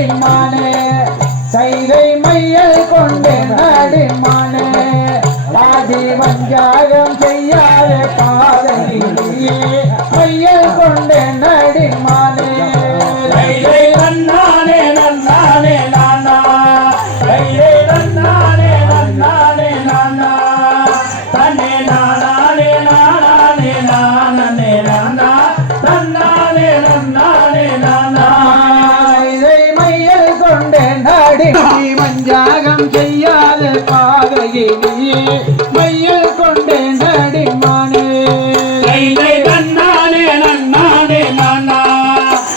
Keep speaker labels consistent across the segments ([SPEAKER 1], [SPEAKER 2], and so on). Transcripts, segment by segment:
[SPEAKER 1] நடிமானே கைதை மையல் கொண்டு நடிமானே ஆதி வஞ்சாகம் செய்யாத காதலியே மையல் கொண்டு நடிமானே
[SPEAKER 2] கைதை நன்னானே நன்னானே நானா. கைதை நன்னானே நன்னானே நானா. தன்னே நானானே நானானே நானே.
[SPEAKER 1] நடி வஞ்சாகம் செய்யாத காதலியே மையல் கொண்டு நடிமானே.
[SPEAKER 2] தன்னானே நன்னானே நானா.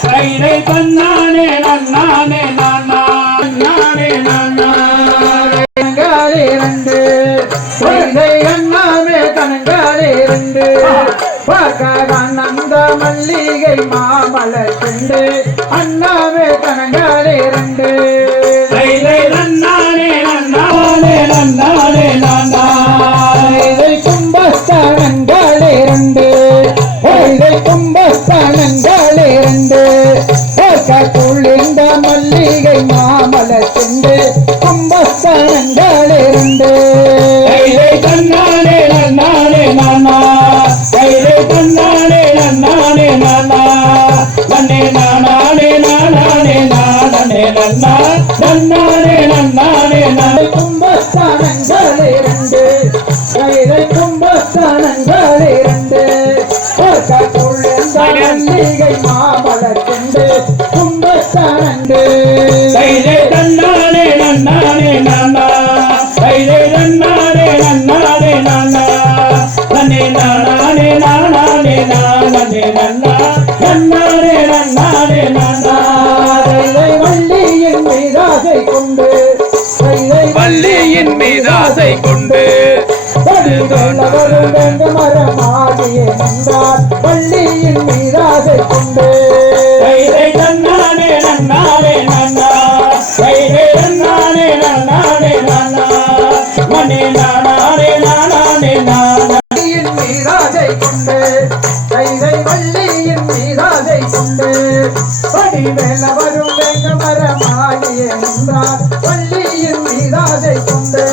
[SPEAKER 2] கைதை தன்னானே நன்னானே நானா. நானே நானா.
[SPEAKER 1] கணங்கால் இரண்டு. குழந்தை அண்ணாமே கணங்கால் இரண்டு. பார்க்க நந்த மல்லிகை மாமல செண்டு அண்ணாமே கணங்கால் இரண்டு. குளிர்ந்த மல்லிகை மாமல செண்டு கும்பஸ்தானங்கள் இரண்டு
[SPEAKER 2] கைதை தன்னானே நன்னானே நானா. கைதை தன்னானே நன்னானே நானா. நன்னே நானானே நானானே நானே நன்னா. நன்னானே நன்னானே நானே.
[SPEAKER 1] கும்பஸ்தானங்கள் கைதை
[SPEAKER 2] தன்னானே நன்னானே நானா. கைதை நன்னானே நன்னானே நானா. நன்னே நானானே நானானே நானே நன்னா நன்னானே நன்னானே நானா.
[SPEAKER 1] கைதை வள்ளியின் மீதாசை கொண்டு கைதை
[SPEAKER 3] வள்ளியின் மீதாசை கொண்டு.
[SPEAKER 1] மரமாகிய வள்ளியின் மீதாசை கொண்டு.
[SPEAKER 2] நன்னானே நன்னா. கைதை நன்னானே நன்னானே நன்னா. நன்னே நானானே நானானே நானா.
[SPEAKER 1] வள்ளியின் மீதாசை கொண்டு கைதை வள்ளியின் மீராஜை கொண்டு படி மேல வரும் வெங்க மரமாகிய நின்றார் வள்ளியின் மீராஜை கொண்டு.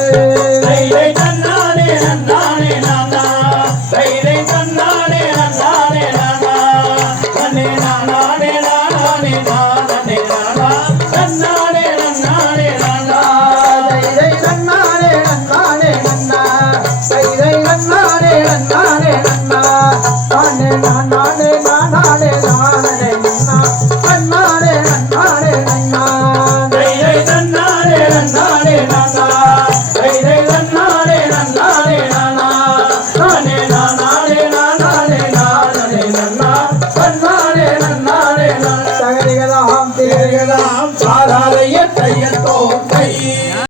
[SPEAKER 2] Bye.